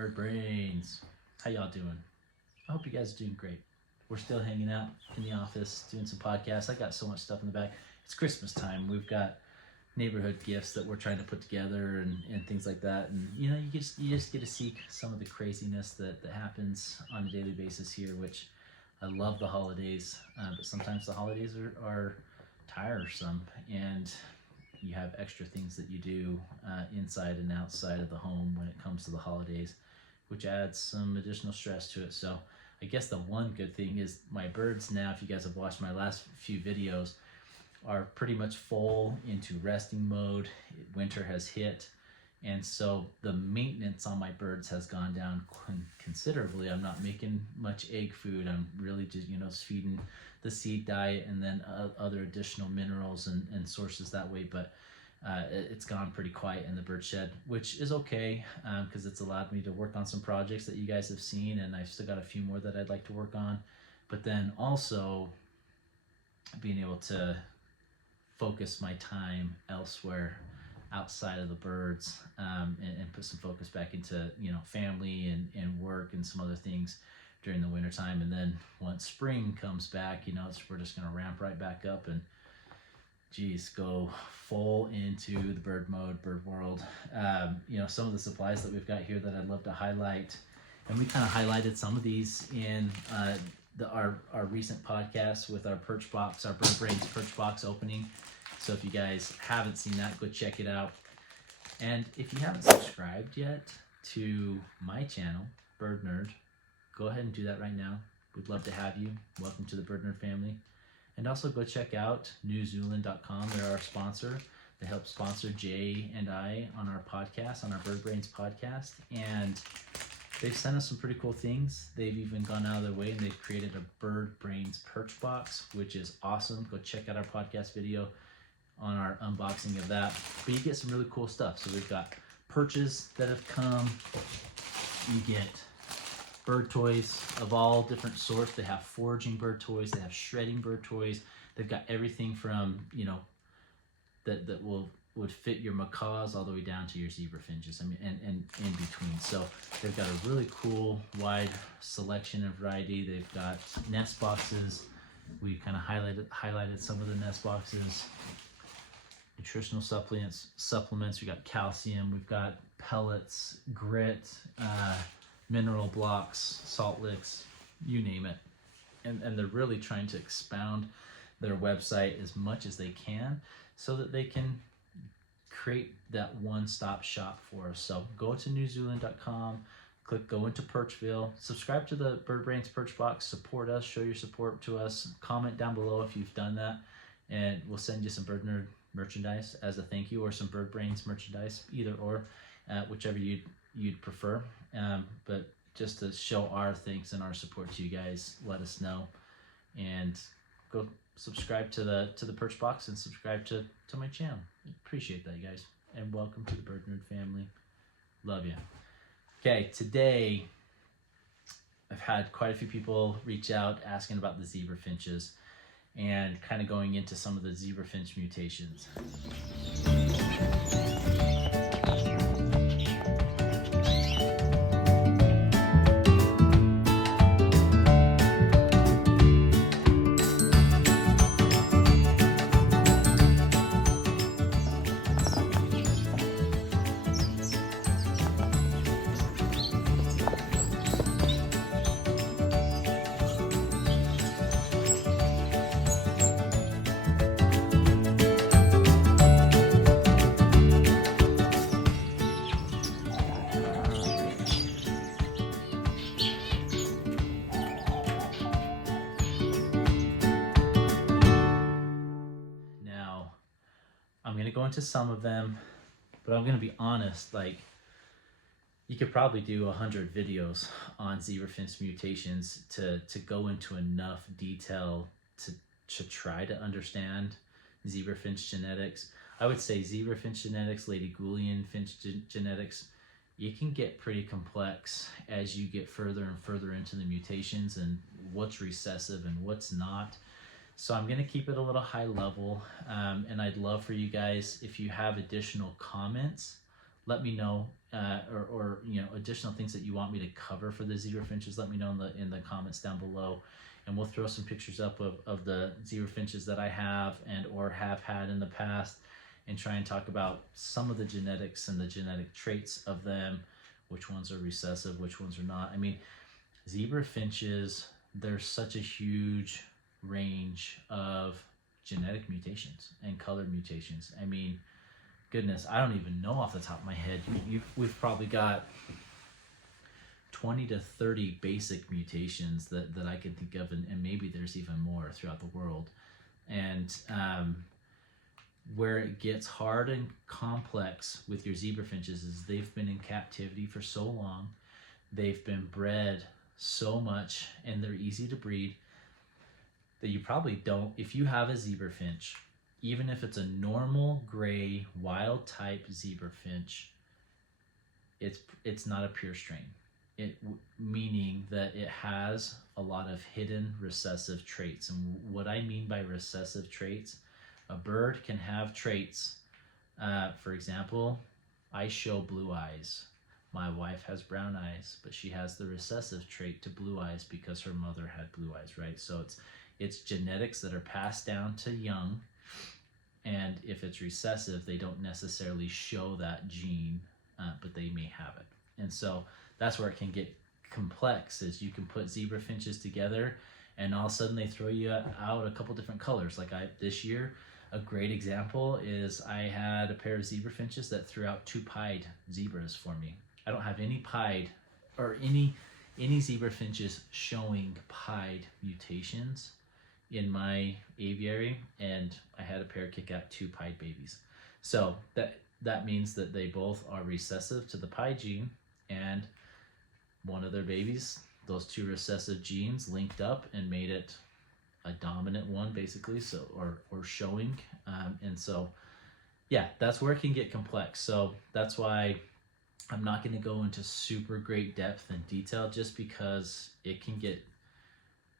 Bird Brains. How y'all doing? I hope you guys are doing great. We're still hanging out in the office doing some podcasts. I got so much stuff in the back. It's Christmas time. We've got neighborhood gifts that we're trying to put together and things like that. And you know, you just get to see some of the craziness that happens on a daily basis here, which I love the holidays, but sometimes the holidays are tiresome, and you have extra things that you do inside and outside of the home when it comes to the holidays, which adds some additional stress to it. So I guess the one good thing is my birds now, if you guys have watched my last few videos, are pretty much full into resting mode. Winter has hit, and so the maintenance on my birds has gone down considerably. I'm not making much egg food. I'm really just, feeding the seed diet and then other additional minerals and sources that way. But it's gone pretty quiet in the bird shed, which is okay, because it's allowed me to work on some projects that you guys have seen, and I've still got a few more that I'd like to work on. But then also being able to focus my time elsewhere outside of the birds, and put some focus back into family and work and some other things during the winter time. And then once spring comes back, we're just going to ramp right back up and go full into the bird world. Some of the supplies that we've got here that I'd love to highlight, and we kind of highlighted some of these in our recent podcast with our perch box, our Bird Brains perch box opening. So if you guys haven't seen that, go check it out. And if you haven't subscribed yet to my channel, Bird Nerd, go ahead and do that right now. We'd love to have you. Welcome to the Bird Nerd family. And also go check out newzealand.com. They're our sponsor. They help sponsor Jay and I on our podcast, on our Bird Brains podcast. And they've sent us some pretty cool things. They've even gone out of their way and they've created a Bird Brains perch box, which is awesome. Go check out our podcast video on our unboxing of that. But you get some really cool stuff. So we've got perches that have come. You get bird toys of all different sorts. They have foraging bird toys. They have shredding bird toys. They've got everything from, that would fit your macaws all the way down to your zebra finches. And in between. So they've got a really cool wide selection and variety. They've got nest boxes. We kind of highlighted some of the nest boxes. Nutritional supplements. We got calcium. We've got pellets, grit, mineral blocks, salt licks, you name it. And they're really trying to expound their website as much as they can so that they can create that one-stop shop for us. So go to newzealand.com, go into Perchville, subscribe to the Bird Brains Perch Box, support us, show your support to us, comment down below if you've done that, and we'll send you some Bird Nerd merchandise as a thank you, or some Bird Brains merchandise, either or, whichever you'd prefer. But just to show our thanks and our support to you guys, let us know, and go subscribe to the Perch Box and subscribe to my channel. Appreciate that, you guys, and welcome to the Bird Nerd family. Love you. Okay, today I've had quite a few people reach out asking about the zebra finches and kind of going into some of the zebra finch mutations. I'm going to go into some of them, but I'm going to be honest, you could probably do 100 videos on zebra finch mutations to go into enough detail to try to understand zebra finch genetics. I would say zebra finch genetics, Lady Gouldian finch genetics, you can get pretty complex as you get further and further into the mutations and what's recessive and what's not. So I'm going to keep it a little high level, and I'd love for you guys, if you have additional comments, let me know or additional things that you want me to cover for the zebra finches, let me know in the comments down below, and we'll throw some pictures up of the zebra finches that I have and or have had in the past, and try and talk about some of the genetics and the genetic traits of them, which ones are recessive, which ones are not. I mean, zebra finches, there's such a huge range of genetic mutations and color mutations. I mean, goodness, I don't even know off the top of my head. We've probably got 20 to 30 basic mutations that I can think of, and maybe there's even more throughout the world. And where it gets hard and complex with your zebra finches is they've been in captivity for so long, they've been bred so much, and they're easy to breed, that you probably don't, if you have a zebra finch, even if it's a normal gray wild type zebra finch, it's not a pure strain. Meaning that it has a lot of hidden recessive traits. And what I mean by recessive traits, a bird can have traits. For example, I show blue eyes. My wife has brown eyes, but she has the recessive trait to blue eyes because her mother had blue eyes, right? So it's genetics that are passed down to young, and if it's recessive, they don't necessarily show that gene, but they may have it. And so that's where it can get complex, is you can put zebra finches together and all of a sudden they throw you out a couple different colors. Like this year, a great example is I had a pair of zebra finches that threw out 2 pied zebras for me. I don't have any pied or any zebra finches showing pied mutations in my aviary, and I had a pair kick out 2 pied babies. So that means that they both are recessive to the pied gene, and one of their babies, those 2 recessive genes linked up and made it a dominant one, basically, so or showing. And so yeah, that's where it can get complex. So that's why I'm not going to go into super great depth and detail, just because it can get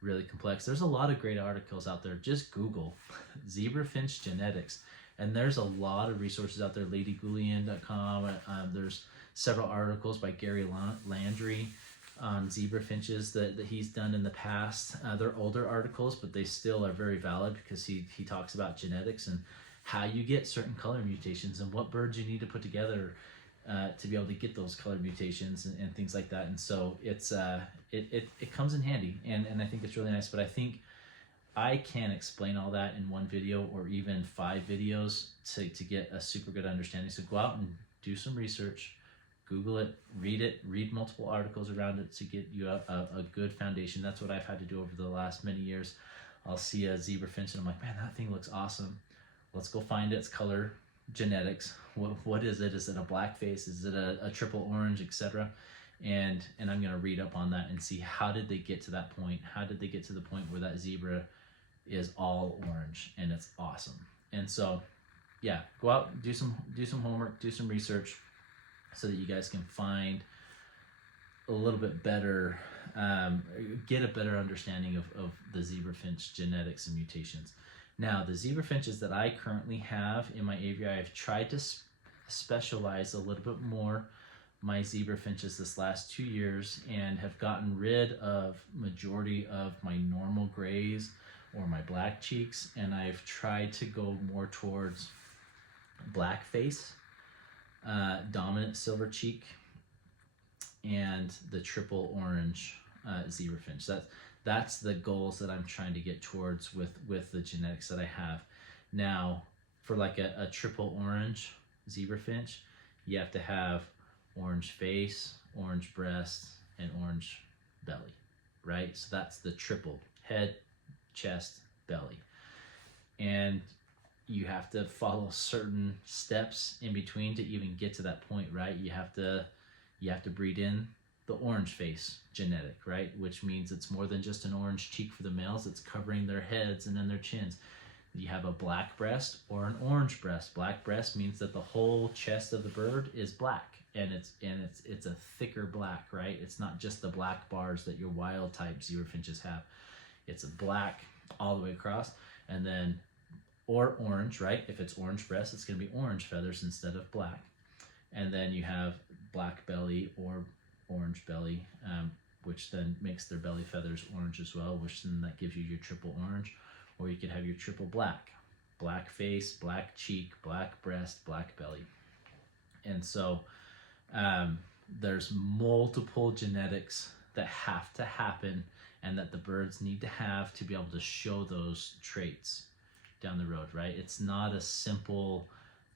really complex. There's a lot of great articles out there. Just Google zebra finch genetics, and there's a lot of resources out there. LadyGoulian.com. There's several articles by Gary Landry on zebra finches that he's done in the past. They're older articles, but they still are very valid because he talks about genetics and how you get certain color mutations and what birds you need to put together to be able to get those color mutations and things like that. And so it's it comes in handy, and I think it's really nice. But I think I can't explain all that in one video or even 5 videos to get a super good understanding. So go out and do some research, Google it, read multiple articles around it to get you a good foundation. That's what I've had to do over the last many years. I'll see a zebra finch and I'm like, man, that thing looks awesome. Let's go find its color genetics. What is it? Is it a black face? Is it a triple orange, etc.? And I'm going to read up on that and see, how did they get to that point? How did they get to the point where that zebra is all orange and it's awesome? And so yeah, go out, do some homework, do some research, so that you guys can find a little bit better, get a better understanding of the zebra finch genetics and mutations. Now, the zebra finches that I currently have in my aviary, I've tried to specialize a little bit more my zebra finches this last 2 years, and have gotten rid of majority of my normal grays or my black cheeks, and I've tried to go more towards black face, dominant silver cheek, and the triple orange zebra finch. That's the goals that I'm trying to get towards with the genetics that I have. Now, for like a triple orange zebra finch, you have to have orange face, orange breast, and orange belly, right? So that's the triple: head, chest, belly. And you have to follow certain steps in between to even get to that point, right? You have to breed in the orange face genetic, right? Which means it's more than just an orange cheek for the males. It's covering their heads and then their chins. You have a black breast or an orange breast. Black breast means that the whole chest of the bird is black, and it's a thicker black, right? It's not just the black bars that your wild type zebra finches have. It's a black all the way across, and then or orange, right? If it's orange breast, it's going to be orange feathers instead of black. And then you have black belly or orange belly, which then makes their belly feathers orange as well, which then that gives you your triple orange. Or you could have your triple black. Black face, black cheek, black breast, black belly. And so there's multiple genetics that have to happen and that the birds need to have to be able to show those traits down the road, right? It's not a simple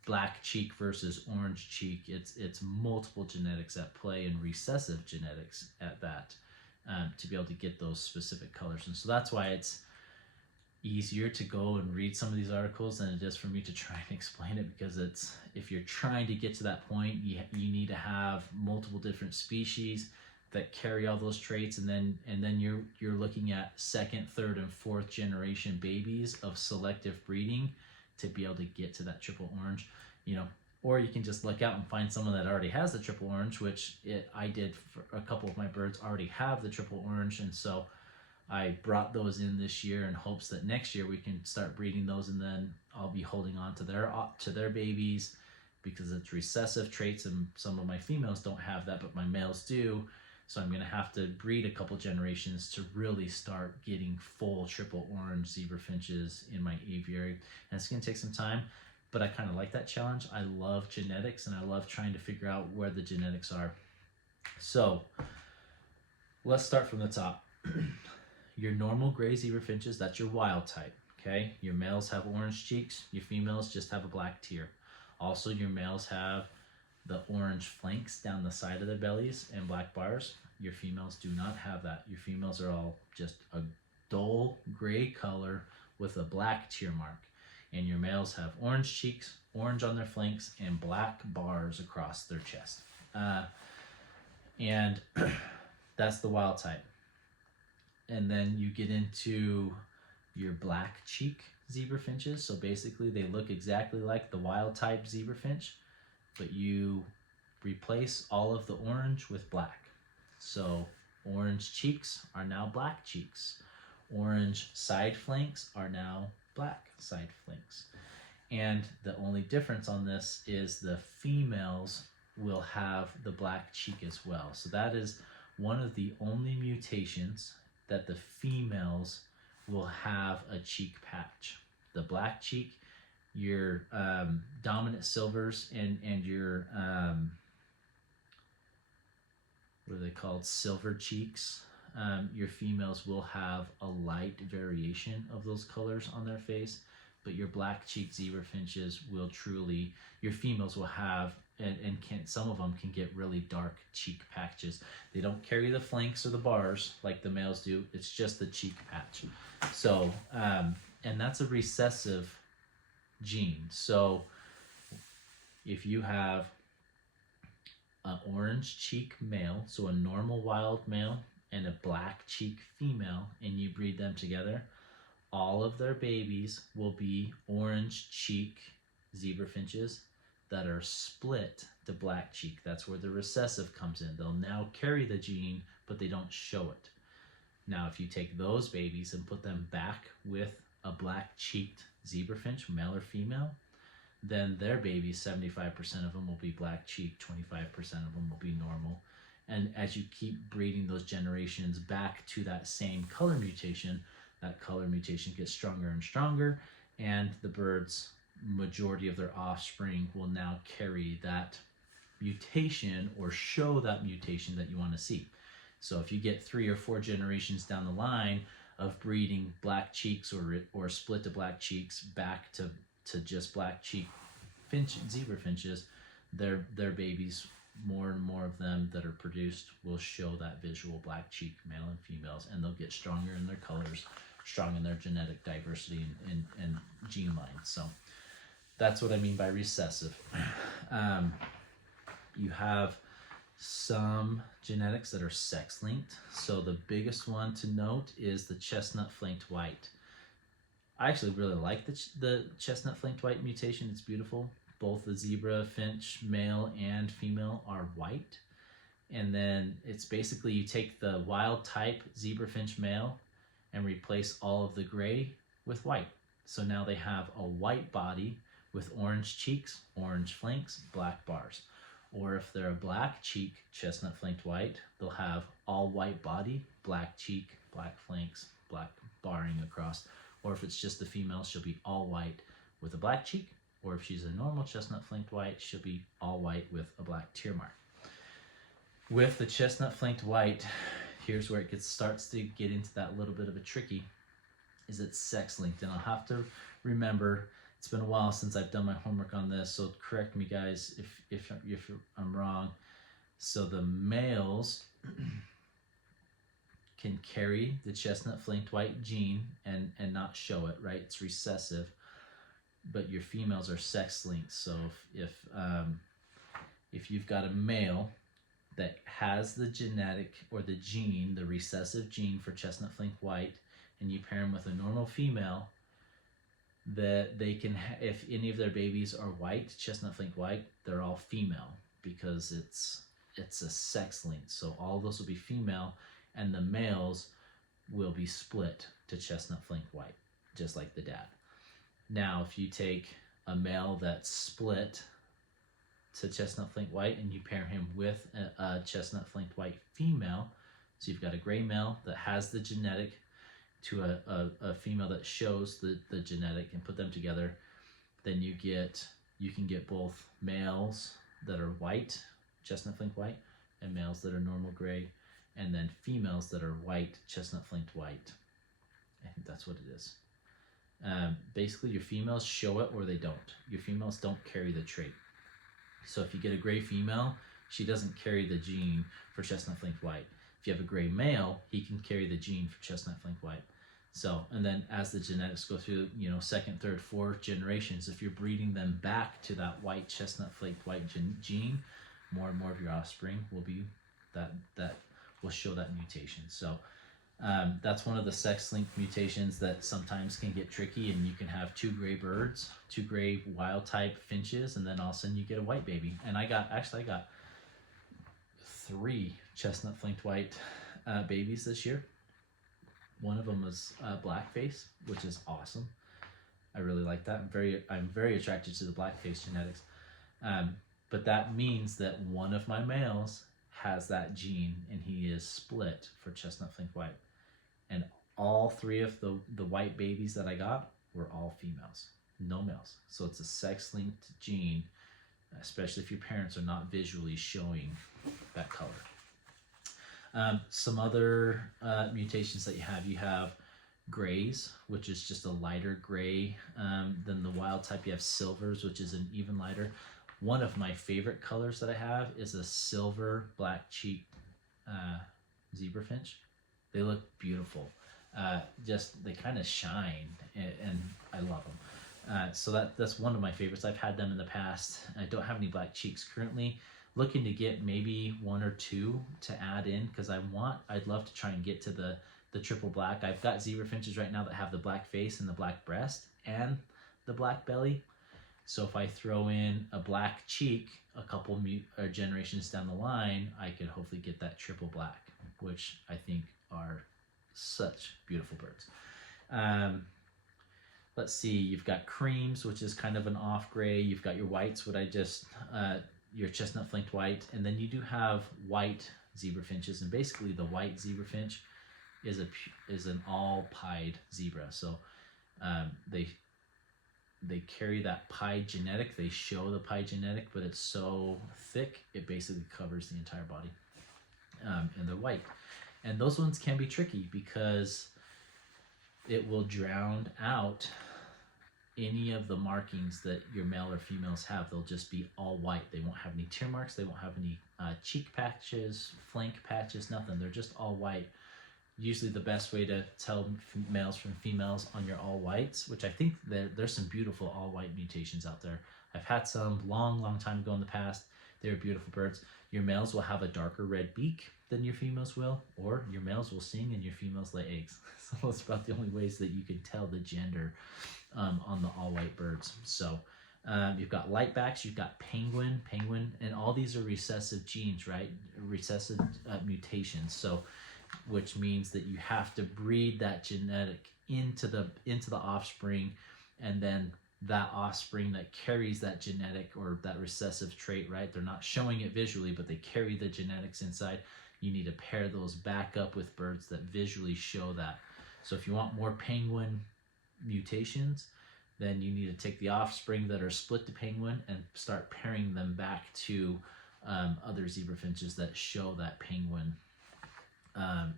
black cheek versus orange cheek. It's multiple genetics at play and recessive genetics at that, to be able to get those specific colors. And so that's why it's easier to go and read some of these articles than it is for me to try and explain it, because it's, if you're trying to get to that point, you need to have multiple different species that carry all those traits, and then you're looking at second, third, and fourth generation babies of selective breeding to be able to get to that triple orange, or you can just look out and find someone that already has the triple orange, which I did for a couple of my birds already have the triple orange, and so I brought those in this year in hopes that next year we can start breeding those, and then I'll be holding on to their babies, because it's recessive traits and some of my females don't have that, but my males do. So I'm going to have to breed a couple generations to really start getting full triple orange zebra finches in my aviary. And it's going to take some time, but I kind of like that challenge. I love genetics and I love trying to figure out where the genetics are. So let's start from the top. Your normal gray zebra finches, that's your wild type, okay? Your males have orange cheeks, your females just have a black tear. Also, your males have the orange flanks down the side of their bellies and black bars. Your females do not have that. Your females are all just a dull gray color with a black tear mark. And your males have orange cheeks, orange on their flanks, and black bars across their chest. And that's the wild type. And then you get into your black cheek zebra finches. So basically they look exactly like the wild type zebra finch, but you replace all of the orange with black. So orange cheeks are now black cheeks. Orange side flanks are now black side flanks. And the only difference on this is the females will have the black cheek as well. So that is one of the only mutations that the females will have a cheek patch. The black cheek, your dominant silvers and your, what are they called, silver cheeks, your females will have a light variation of those colors on their face, but your black cheek zebra finches will truly, your females will have, and some of them can get really dark cheek patches. They don't carry the flanks or the bars like the males do. It's just the cheek patch. So, and that's a recessive gene. So if you have an orange cheek male, so a normal wild male, and a black cheek female, and you breed them together, all of their babies will be orange cheek zebra finches that are split to black cheek. That's where the recessive comes in. They'll now carry the gene, but they don't show it. Now, if you take those babies and put them back with a black cheeked zebra finch, male or female, then their babies, 75% of them will be black cheeked, 25% of them will be normal. And as you keep breeding those generations back to that same color mutation, that color mutation gets stronger and stronger, and the birds, majority of their offspring, will now carry that mutation or show that mutation that you want to see. So if you get 3 or 4 generations down the line of breeding black cheeks or split to black cheeks back to just black cheek zebra finches, their babies, more and more of them that are produced, will show that visual black cheek male and females, and they'll get stronger in their colors, strong in their genetic diversity and gene lines. So that's what I mean by recessive. You have some genetics that are sex linked. So the biggest one to note is the chestnut flanked white. I actually really like the chestnut flanked white mutation. It's beautiful. Both the zebra finch male and female are white. And then it's basically, you take the wild type zebra finch male and replace all of the gray with white. So now they have a white body with orange cheeks, orange flanks, black bars. Or if they're a black cheek chestnut flanked white, they'll have all white body, black cheek, black flanks, black barring across. Or if it's just the female, she'll be all white with a black cheek. Or if she's a normal chestnut flanked white, she'll be all white with a black tear mark. With the chestnut flanked white, here's where it starts to get into that little bit of a tricky, is it's sex linked. And I'll have to remember, it's been a while since I've done my homework on this, so correct me guys if I'm wrong. So the males can carry the chestnut flanked white gene and not show it, right? It's recessive, but your females are sex linked. So if you've got a male that has the genetic or the gene, the recessive gene for chestnut flanked white, and you pair them with a normal female, that they can, if any of their babies are white, chestnut flanked white, they're all female because it's a sex link. So all those will be female, and the males will be split to chestnut flanked white, just like the dad. Now, if you take a male that's split to chestnut flanked white and you pair him with a chestnut flanked white female, so you've got a gray male that has the genetic to a female that shows the genetic, and put them together, then you can get both males that are white, chestnut flanked white, and males that are normal gray, and then females that are white, chestnut flanked white. I think that's what it is. Basically, your females show it or they don't. Your females don't carry the trait. So if you get a gray female, she doesn't carry the gene for chestnut flanked white. If you have a gray male, he can carry the gene for chestnut flanked white. So, and then as the genetics go through, second, third, fourth generations, if you're breeding them back to that white chestnut flaked white gene, more and more of your offspring will be that will show that mutation. So that's one of the sex-linked mutations that sometimes can get tricky, and you can have two gray birds, two gray wild-type finches, and then all of a sudden you get a white baby. And I got 3 chestnut flanked white babies this year. One of them was blackface, which is awesome. I really like that. I'm very attracted to the blackface genetics. But that means that one of my males has that gene, and he is split for chestnut flanked white. And all 3 of the white babies that I got were all females, no males. So it's a sex-linked gene, especially if your parents are not visually showing that color. Some other mutations that you have grays, which is just a lighter gray than the wild type. You have silvers, which is an even lighter. One of my favorite colors that I have is a silver black cheek zebra finch. They look beautiful. They kind of shine, and I love them. So that's one of my favorites. I've had them in the past. I don't have any black cheeks currently. Looking to get maybe 1 or 2 to add in, because I'd love to try and get to the triple black. I've got zebra finches right now that have the black face and the black breast and the black belly. So if I throw in a black cheek a couple generations down the line, I could hopefully get that triple black, which I think are such beautiful birds. Let's see, you've got creams, which is kind of an off gray. You've got your whites, your chestnut flanked white, and then you do have white zebra finches, and basically the white zebra finch is an all pied zebra. So they carry that pied genetic. They show the pied genetic, but it's so thick it basically covers the entire body, and they're white. And those ones can be tricky because it will drown out any of the markings that your male or females have. They'll just be all white. They won't have any tear marks. They won't have any cheek patches, flank patches, nothing. They're just all white. Usually the best way to tell males from females on your all whites, which I think there's some beautiful all white mutations out there. I've had some long time ago in the past. They're beautiful birds. Your males will have a darker red beak than your females will, or your males will sing and your females lay eggs. So that's about the only ways that you can tell the gender on the all white birds. So you've got lightbacks, you've got penguin, and all these are recessive genes, right? Recessive mutations. So, which means that you have to breed that genetic into the offspring, and then that offspring that carries that genetic or that recessive trait, right? They're not showing it visually, but they carry the genetics inside. You need to pair those back up with birds that visually show that. So if you want more penguin mutations, then you need to take the offspring that are split to penguin and start pairing them back to other zebra finches that show that penguin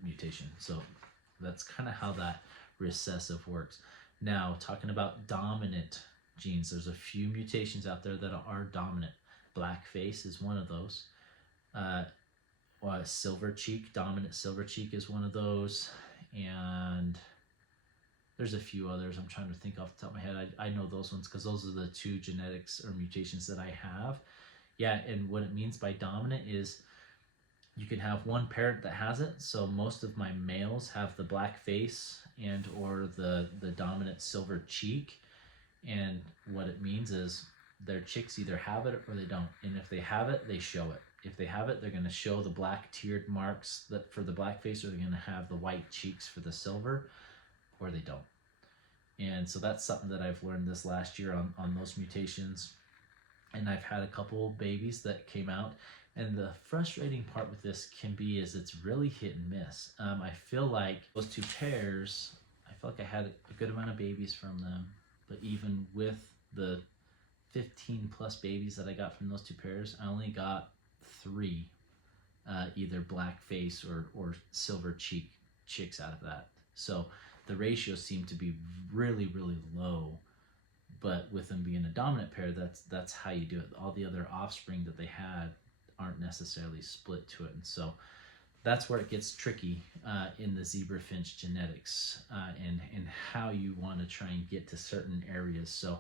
mutation. So that's kind of how that recessive works. Now, talking about dominant genes, there's a few mutations out there that are dominant. Black face is one of those. Silver cheek, dominant silver cheek is one of those. And there's a few others I'm trying to think off the top of my head. I know those ones because those are the two genetics or mutations that I have. Yeah, and what it means by dominant is you can have one parent that has it. So most of my males have the black face and or the dominant silver cheek. And what it means is their chicks either have it or they don't. And if they have it, they show it. If they have it, they're going to show the black tiered marks that for the black face, or they're going to have the white cheeks for the silver, or they don't. And so that's something that I've learned this last year on those mutations. And I've had a couple babies that came out. And the frustrating part with this can be is it's really hit and miss. I feel like those two pairs, I feel like I had a good amount of babies from them. But even with the 15 plus babies that I got from those two pairs, I only got 3 either black face or silver cheek chicks out of that. So the ratios seem to be really, really low. But with them being a dominant pair, that's how you do it. All the other offspring that they had aren't necessarily split to it. And so that's where it gets tricky in the zebra finch genetics and how you want to try and get to certain areas. So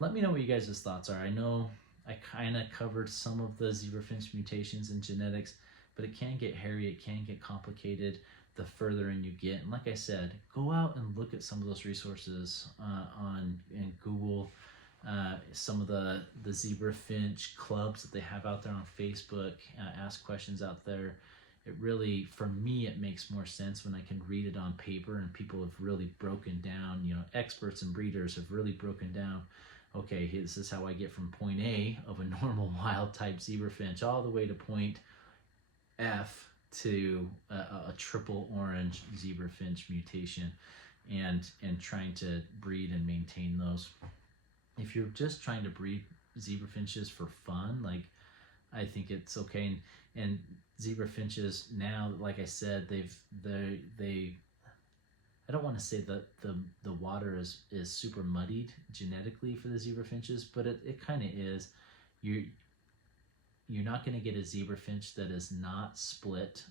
let me know what you guys' thoughts are. I know I kind of covered some of the zebra finch mutations and genetics, but it can get hairy, it can get complicated the further in you get. And like I said, go out and look at some of those resources in Google, some of the zebra finch clubs that they have out there on Facebook, ask questions out there. It really, for me, it makes more sense when I can read it on paper and people have really broken down, experts and breeders have really broken down, okay, this is how I get from point A of a normal wild type zebra finch all the way to point F to a triple orange zebra finch mutation and trying to breed and maintain those. If you're just trying to breed zebra finches for fun, like I think it's okay. And zebra finches now, like I said, they I don't want to say that the water is super muddied genetically for the zebra finches, but it kind of is. You're not going to get a zebra finch that is not split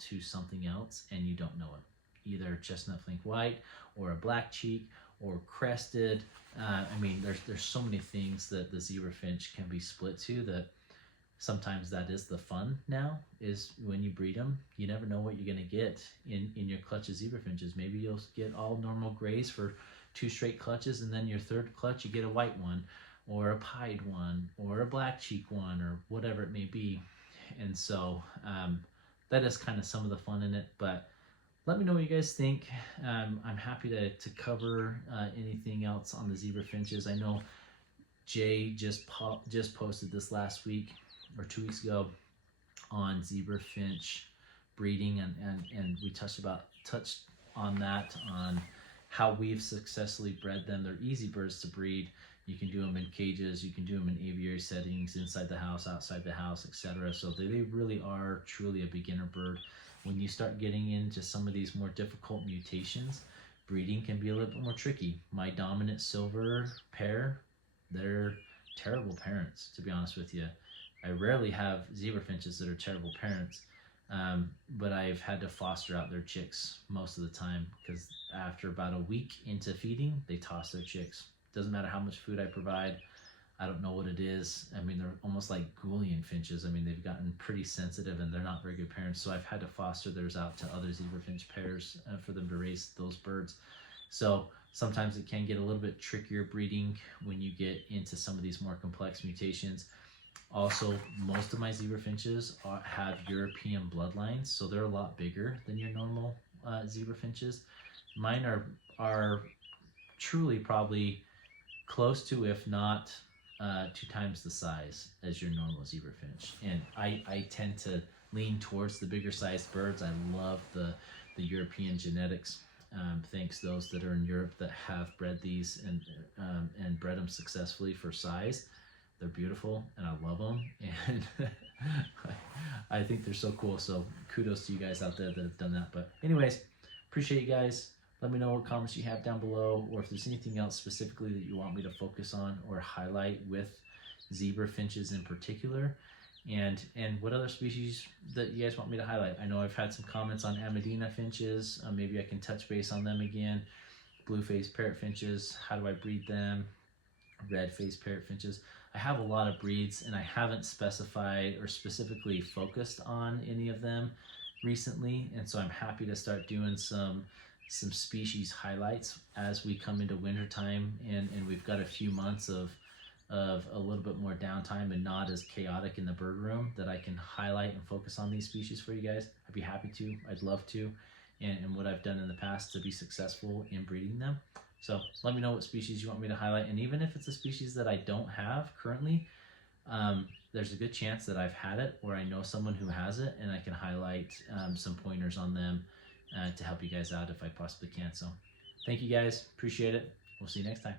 to something else and you don't know it. Either chestnut flink white or a black cheek or crested. I mean, there's so many things that the zebra finch can be split to that sometimes that is the fun now, is when you breed them, you never know what you're going to get in your clutch of zebra finches. Maybe you'll get all normal grays for 2 straight clutches, and then your third clutch you get a white one or a pied one or a black cheek one or whatever it may be. And so that is kind of some of the fun in it. But let me know what you guys think. I'm happy to cover anything else on the zebra finches. I know Jay just posted this last week or 2 weeks ago on zebra finch breeding, and we touched on that, on how we've successfully bred them. They're easy birds to breed. You can do them in cages, you can do them in aviary settings, inside the house, outside the house, etc. So they really are truly a beginner bird. When you start getting into some of these more difficult mutations, breeding can be a little bit more tricky. My dominant silver pair, they're terrible parents, to be honest with you. I rarely have zebra finches that are terrible parents, but I've had to foster out their chicks most of the time because after about a week into feeding, they toss their chicks. Doesn't matter how much food I provide. I don't know what it is. I mean, they're almost like Gouldian finches. I mean, they've gotten pretty sensitive and they're not very good parents. So I've had to foster theirs out to other zebra finch pairs for them to raise those birds. So sometimes it can get a little bit trickier breeding when you get into some of these more complex mutations. Also, most of my zebra finches have European bloodlines, so they're a lot bigger than your normal zebra finches. Mine are truly probably close to, if not 2 times the size as your normal zebra finch. And I tend to lean towards the bigger sized birds. I love the European genetics. Thanks those that are in Europe that have bred these and bred them successfully for size. They're beautiful and I love them, and I think they're so cool. So kudos to you guys out there that have done that. But anyways, appreciate you guys. Let me know what comments you have down below, or if there's anything else specifically that you want me to focus on or highlight with zebra finches in particular, and what other species that you guys want me to highlight. I know I've had some comments on Amadina finches. Maybe I can touch base on them again. Blue-faced parrot finches, how do I breed them? Red-faced parrot finches. I have a lot of breeds, and I haven't specified or specifically focused on any of them recently, and so I'm happy to start doing some species highlights as we come into wintertime, and we've got a few months of a little bit more downtime and not as chaotic in the bird room, that I can highlight and focus on these species for you guys. I'd be happy to. I'd love to, and what I've done in the past to be successful in breeding them. So let me know what species you want me to highlight, and even if it's a species that I don't have currently, there's a good chance that I've had it or I know someone who has it, and I can highlight some pointers on them to help you guys out if I possibly can. So thank you guys, appreciate it. We'll see you next time.